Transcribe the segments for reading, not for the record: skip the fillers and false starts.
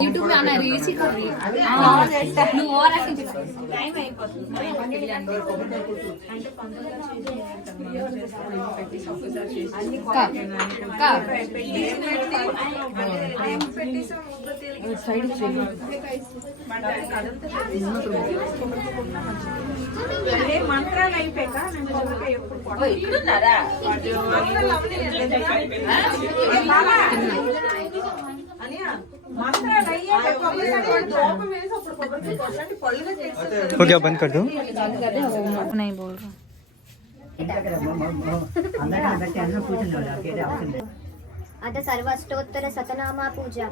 YouTube में आना reels ही कर रही है और टाइम అయిపోతుంది మంత్రాలు అయిపోయాక ఇక్కడున్నారా हो गया, बंद कर दो। नहीं बोल रहा अथ सर्वष्टोत्तर शतनामा पूजा।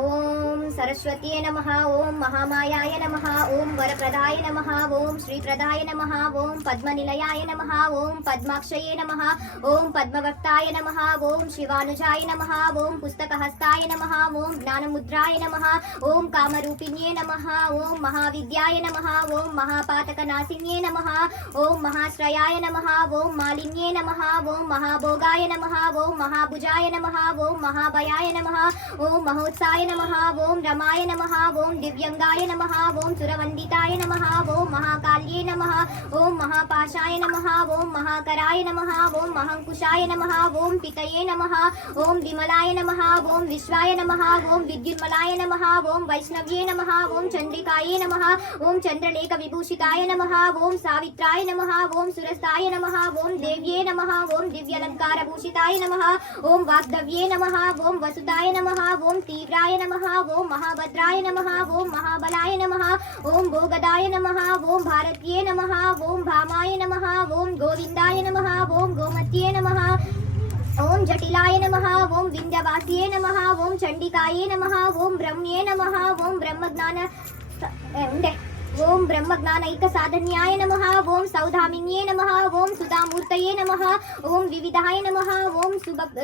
ओम सरस्वती नमः, ओम महामायाय नमः, ओम वरप्रदाय नमः, ओम श्रीप्रदाय नमः, ओम पद्मनिलयाय नमः, ओम पद्माक्षये नमः, ओम पद्मवक्ताय नमः, ओम शिवानुजाय नमः, ओम पुस्तकहस्ताय नमः, ओम ज्ञानमुद्राय नमः, ओम कामरूपिण्ये नमः, ओम महाविद्याय नमः, ओम महापातकनाशिन्ये नमः, ओम महाश्रयाय नमः, ओम मालिन्ये नमः, ओम महाभोगाय नमः, ओम महाभुजाय नमः, ओम महाभयाय नमः, ओम महोत्साय नमः, ओम रमाय नमः, ओम दिव्यंगाय नमः, ओम सुरवंदिताय नमः, ओम महाकाल्ये नमः, ओम महापाशाय नमः, ओम महाकराय नमः, ओम महांकुशाय नमः, ओम पितये नमः, ओम विमलाय नमः, ओम विश्वाय नमः, ओम विद्युन्मलाय नमः, ओम वैष्णव्ये नमः, ओम चंद्रिकाये नमः, ओम चंद्रलेख विभूषिताय नमः, ओम सावित्राय नमः, ओम सुरस्ताय नमः, ओम देव्ये नमः, ओम दिव्यालंकार भूषिताय नमः, ओम वाग्दव्ये नमः, ओम वसुताय नमः, ओम तीव्राय नमः, ओम महाभद्राय नमः, ओम महाबलाय नमः, ओम भोगदाय नमः, ओम भारतीये नमः, ओम भामाय नमः, ओम गोविंदाय नमः, ओम गोमत्ये नमः, ओम जटिलाय नमः, ओम विंध्यवासिये नमः, ओम चंडिकाये नमः, ओम ब्रह्म्ये नमः, ओम ब्रह्मज्ञान ओम ब्रह्मज्ञानैक साधन्याय नमः, ओम सौधामिन्ये नमः, ओम सुधामूर्तये नमः, ओम विविधाय नमः, ओम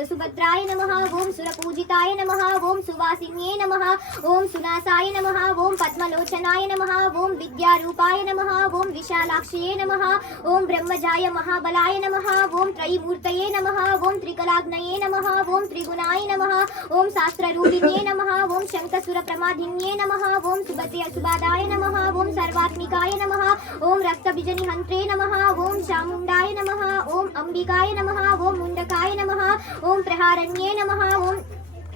सुभद्राय नमः, ओम सुरपूजिताय नमः, ओम सुवासिन्ये नमः, ओम सुनासाय नमः, ओम पद्मलोचनाय नमः, ओम विद्यारूपाय नमः, ओम विशालाक्षये नमः, ओम ब्रह्मजाय महाबलाय नमः, ओम त्रयीमूर्तये नमः, ओम त्रिकलाग्नये नमः, ओम त्रिगुणाय नमः, ओम शास्त्ररूपिण्ये नमः, ओम शंखसुर प्रमाधिन्ये नमः, ओम सुबादाय नमः, ओम सर्वात्मिकाय नमः, ओम रक्तबीजनि हंत्रे नमः, ओम चामुंडाय नमः, ओम अंबिकाय नमः, ओम मुंडकाय नमः, ओम प्रहारण्ये नमः,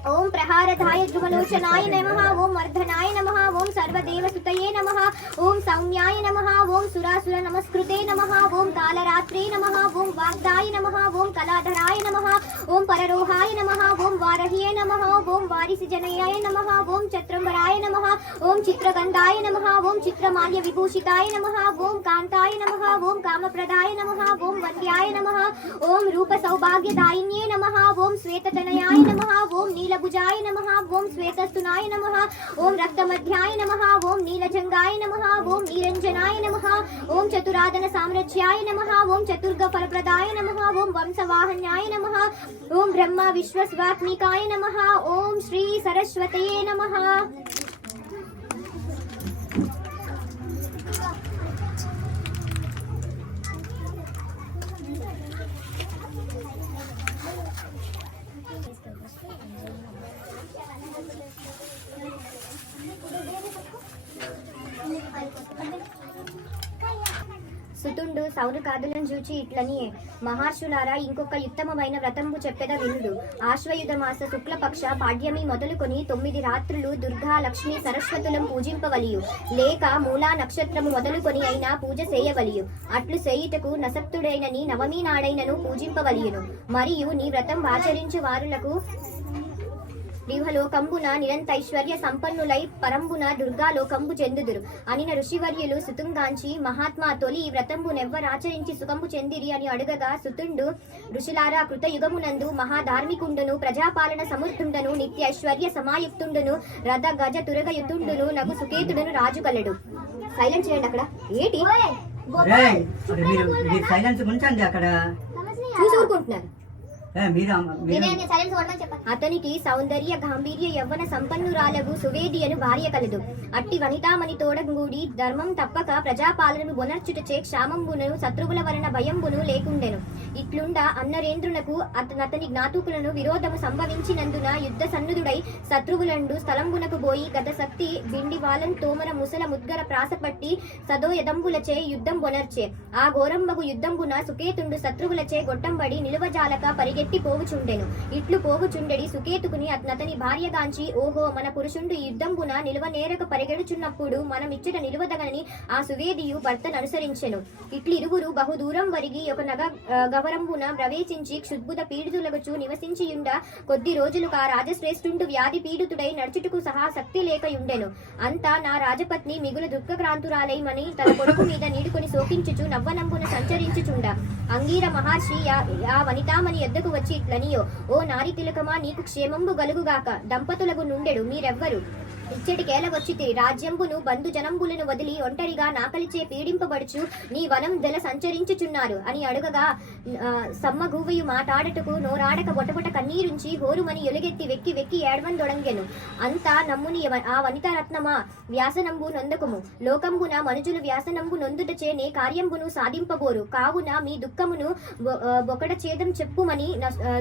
ओम प्रहारधाय ध्रुवलोचनाय नमः, ओम वर्धनाय नमः, ओम सर्वदेवसुतये नमः, ओम सौम्याय नमः, ओम सुरासुर नमस्कृते नमः, ओम कालरात्रे नमः, ओम वाग्दाय नमः, ओम कलाधराय नमः, ओम पररोहाय नमः, ओम वारह्ये नमः, ओम वारिसजनयाय नमः, ओम चत्रंबराय नमः, ओम चित्रगंधाय नमः, ओम चित्रमाल्य विभूषिताय नमः, ओम कांताय नमः, ओम कामप्रदाय नमः, ओम वन्द्याय नमः, ओम रूप सौभाग्यदायिन्ये नमः, ओम श्वेततनयाय नमः, ओम नीलभुजाय नमः, ओम श्वेतस्तुनाय नमः, ओम रक्तमध्याय नमः, ओम नीलजंगाय नमः, ओम निरंजनाय नमः, ओम चतुरादन साम्राज्याय नमः, ओम चतुर्ग फलप्रदाय नमः, ओम वंशवाहन्याय नमः, ओम ब्रह्मा विश्वस्वात्मिकाय नमः, ओम श्री सरस्वतये नमः। సుతుండు సౌనకాదులను చూచి ఇట్లనియే, మహర్షులారా, ఇంకొక ఉత్తమమైన వ్రతంబు చెప్పెద వినుడు. ఆశ్వయుధ మాస శుక్లపక్ష పాడ్యమి మొదలుకొని 9 రాత్రులు దుర్గా లక్ష్మి సరస్వతులం పూజింపవలియు, లేక మూలా నక్షత్రము మొదలుకొని అయినా పూజ చేయవలియు. అట్లు చేయుటకు నసక్తుడైనని నవమి నాడైనను పూజింపవలియును. మరియు నీ వ్రతం ఆచరించు వారులకు దివ్యలోకంబున నిరంతైశ్వర్య సంపన్నులై పరంబున దుర్గాలోకంబు చెందుదురు అనిన ఋషివర్యులు సుతుంగాంచి మహాత్మా తొలి ఈ వ్రతంబునెవ్వరాచరించి సుఖంబు చెందిరి అని అడుగగా సుతుండు ఋషులారా కృతయుగమునందు మహాధార్మికుండును ప్రజాపాలన సమర్థుండను నిత్య ఐశ్వర్య సమాయుక్తుండును రథ గజ తురగయుతుండును నగు సుకేతుడును రాజు కలడు. సైలెంట్ చేయండి అక్కడ ఏంటి మీరు సైలెన్స్ ఉంచండి అక్కడ చూసి ఊరుకుంటున్నారు. మీరు అతనికి సౌందర్య గాంభీర్య యవ్వన సంపన్నురాలగు సువేదియను భార్య కలదు. అట్టి వనితామణి తోడగూడి ధర్మం తప్పక ప్రజాపాలనను బొనర్చుటచే క్షామంబును శత్రువుల వలన భయంబును లేకుండెను. ఇట్లుండ అన్నరేంద్రునకు అతని జ్ఞాతుకులను విరోధము సంభవించినందున యుద్ధ సన్నుదుడై శత్రువులండు స్థలంబునకు పోయి గత శక్తి బిండి వాలం తోమర ముసల ముద్గర ప్రాసపట్టి సదోయదంబులచే యుద్ధం బొనర్చే. ఆ ఘోరంబగు యుద్ధంబున సుకేతుండు శత్రువులచే గొట్టంబడి నిలువజాలక పరిగెత్తి పోవుచుండెను. ఇట్లు పోవుచుండెడి సుకేతుకుని అతని భార్యగాంచి ఓహో మన పురుషుండు ఈ యుద్ధంబున నిలువనేరక పరిగెడుచున్నప్పుడు మనం ఇచ్చట నిలువదగనని ఆ సువేదియు భర్తను అనుసరించెను. ఇట్లు ఇరువురు బహుదూరం వరిగి ఒక గవరంబున ప్రవేశించి క్షుద్భుత పీడితులగుచు నివసించియుండ కొద్ది రోజులుగా రాజశ్రేష్ఠుండు వ్యాధి పీడితుడై నడుచుటకు సహా శక్తి లేకయుండెను. అంతా నా రాజపత్ని మిగులు దుఃఖక్రాంతురాలైమని తన కొడుకు మీద నీడుకొని శోకించుచు నవ్వనంబున సంచరించుచుండ అంగీర మహర్షి ఆ వనితామణి ఎద్దకు వచ్చి ఇట్లనియో ఓ నారి తిలకమా నీకు క్షేమంబు గలుగుగాక దంపతులకు నుండెడు మీరెవ్వరు ఇచ్చటికేల వచ్చితిరి రాజ్యంబును బంధు జనంబులను వదిలి ఒంటరిగా నాకలిచే పీడింపబడుచు నీ వనం దెల సంచరించుచున్నారు అని అడుగగా సమ్మగూవయు మాటాడటకు నోరాడక బొటబొట కన్నీరుంచి హోరుమని ఎలుగెత్తి వెక్కి వెక్కి ఏడవందొడంగెను. అంతా నమ్ముని ఆ వనిత రత్నమా వ్యాసనంబు నొందకుము లోకంబున మనుజులు వ్యాసనంబు నొందుటచే నే కార్యంబును సాధింపబోరు కావున మీ దుఃఖమును బొకడ ఛేదం చెప్పుమని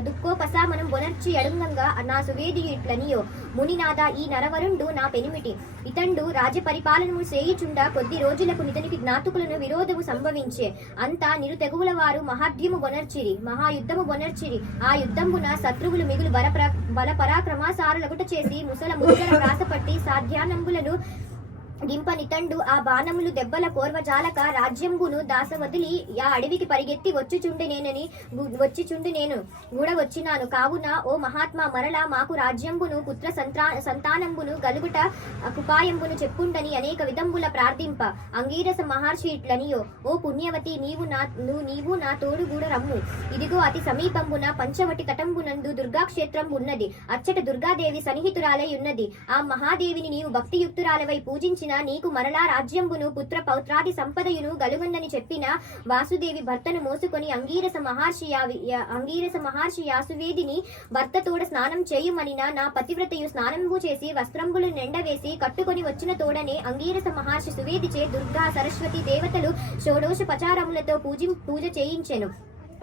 దుఃఖోపశామనం బొనర్చి అడుగంగా నా సువేదియు ఇట్లనియో మునినాథ ఈ నరవరుండు నా పెనిమిటి ఇతండు రాజ్య పరిపాలనము చేయుచుండ కొద్ది రోజులకు నితనికి జ్ఞాతుకులను విరోధము సంభవించే. అంతా నిరుతెగువుల వారు మహాద్యము బొనర్చిరి మహాయుద్ధము బొనర్చిరి. ఆ యుద్ధంబున శత్రువులు మిగులు బల పరాక్రమాసారులగుట చేసి ముసల ముద్దల ప్రాసపట్టి సాధ్యానంబులను గింపనితండు ఆ బాణములు దెబ్బల కోర్వజాలక రాజ్యంబును దాస వదిలి ఆ అడవికి పరిగెత్తి వచ్చిచుండి నేను కూడా వచ్చినాను కావున ఓ మహాత్మా మరలా మాకు రాజ్యంబును పుత్ర సంతానంబును గలుగుట కుపాయంబును చెప్పుండని అనేక విధంబుల ప్రార్థింప అంగీరస మహర్షి ఇట్లనియో ఓ పుణ్యవతి నీవు నా తోడు కూడా రమ్ము. ఇదిగో అతి సమీపంబున పంచవటి తటంబునందు దుర్గాక్షేత్రం ఉన్నది. అచ్చట దుర్గాదేవి సన్నిహితురాలై ఉన్నది. ఆ మహాదేవిని నీవు భక్తియుక్తురాలవై పూజించి నీకు మరలా రాజ్యంబును పుత్ర పౌత్రాది సంపదయును గలుగుందని చెప్పిన వాసుదేవి భర్తను మోసుకొని అంగీరస మహర్షి యాసువేదిని భర్తతోడ స్నానం చేయుమనిన నా పతివ్రతయు స్నానంబు చేసి వస్త్రంబులు నిండవేసి కట్టుకొని వచ్చిన తోడనే అంగీరస మహర్షి సువేదిచే దుర్గా సరస్వతి దేవతలు షోడోషోపచారములతో పూజ చేయించెను.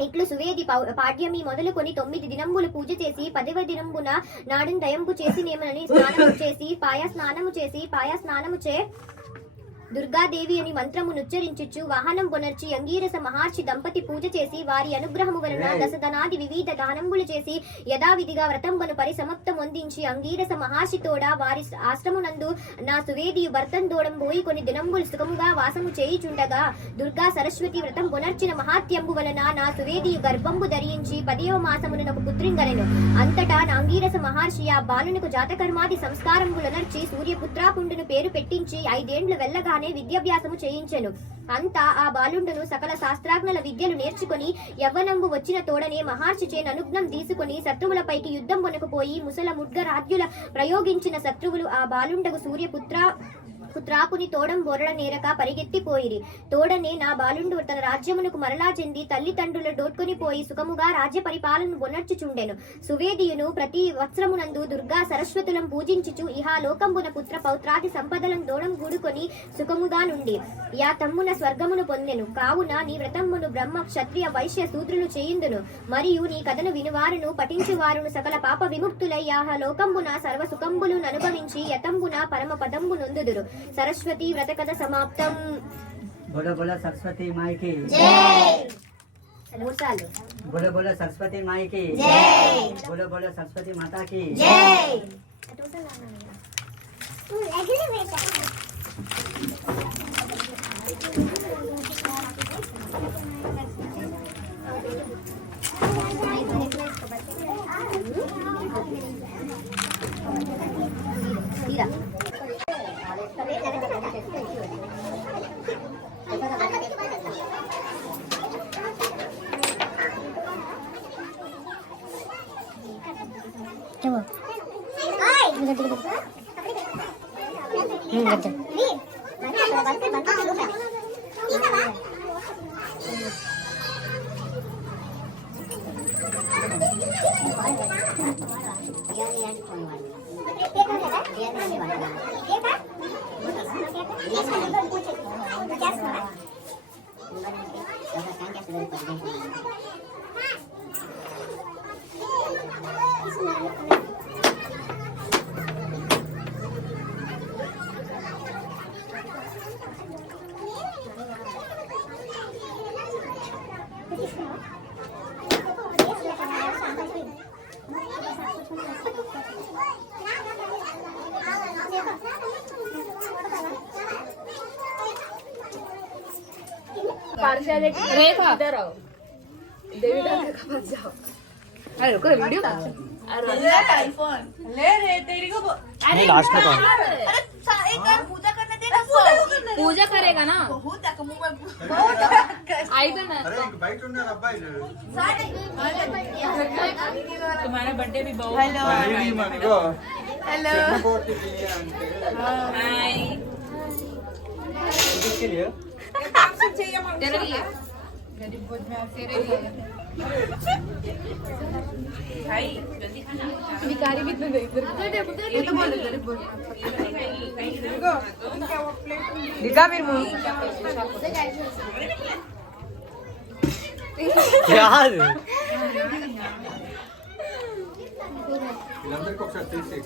ఇట్లు సువేది పాడ్యమి మొదలుకొని 9 దినంబులు పూజ చేసి 10వ దినంబున నాడున్ దయంపు చేసినేమని స్నానము చేసి పాయస్నానము చే దుర్గాదేవి అని మంత్రమునుచ్చరించుచు వాహనం పొనర్చి అంగీరస మహర్షి దంపతి పూజ చేసి వారి అనుగ్రహము వలన దశధనాది వివిధ దానంబులు చేసి యథావిధిగా వ్రతంబను పరిసమాప్తమొందించి అంగీరస మహర్షి తోడ వారి ఆశ్రమునందు నా సువేదియు భర్తం దోడం పోయి కొన్ని దినంబులు సుఖముగా వాసము చేయుచుండగా దుర్గా సరస్వతి వ్రతం పునర్చిన మహాత్యంబు వలన నా సువేదియు గర్భంబు ధరించి 10వ మాసమున ఒక పుత్రింగనెను. అంతటా నా అంగీరస మహర్షి ఆ బాలునకు జాతకర్మాది సంస్కారంబులనర్చి సూర్యపుత్రాపుండును పేరు పెట్టించి 5 ఏండ్లు వెళ్ళగా విద్యాభ్యాసము చేయించెను. అంతా ఆ బాలుండును సకల శాస్త్రాజ్ఞల విద్యలు నేర్చుకుని యవ్వనంబు వచ్చిన తోడనే మహర్షిచే అనుజ్ఞం తీసుకుని శత్రువులపైకి యుద్ధం కొనకపోయి ముసల ముడ్గరాజ్యుల ప్రయోగించిన శత్రువులు ఆ బాలుండగు పుత్రాపుని తోడం బొరడ నేరక పరిగెత్తిపోయిరి. తోడనే నా బాలుండు తన రాజ్యమునకు మరలా చెంది తల్లిదండ్రుల డోట్కొని పోయి సుఖముగా రాజ్య పరిపాలనను బొనర్చుచుండెను. సువేదియును ప్రతి వత్సరమునందు దుర్గా సరస్వతులను పూజించుచు ఇహాలోకంబున పుత్ర పౌత్రాది సంపదలను దోడం గూడుకొని సుఖముగా నుండి యా తమ్మున స్వర్గమును పొందెను. కావున నీ వ్రతమ్మును బ్రహ్మ క్షత్రియ వైశ్య శూద్రులు చేయిందును. మరియు నీ కథను వినువారును పఠించువారును సకల పాప విముక్తులై లోకంబున సర్వ సుఖంబులు అనుభవించి యతంబున పరమ పదంబు నొందుదురు. సరస్వతి వ్రత కథ సమాప్తం. బోలో బోలో సరస్వతి మాయకి జై. బోలో బోలో సరస్వతి మాయకి జై. బోలో బోలో సరస్వతి మాతాకి జై. रेखा इधर आओ देवीदा का पास जाओ अरे रुको वीडियो नहीं लास्ट में कौन पूजा करेगा ना आई तो ना तुम्हारा बर्थडे भी बहुत हेलो हाय किसके लिए तेरे लिए भाई जल्दी खाना भिखारी भी तो गई ये तो बोल दिखा फिर मुंह यार వీళ్ళందరికీ ఒకసారి తీసి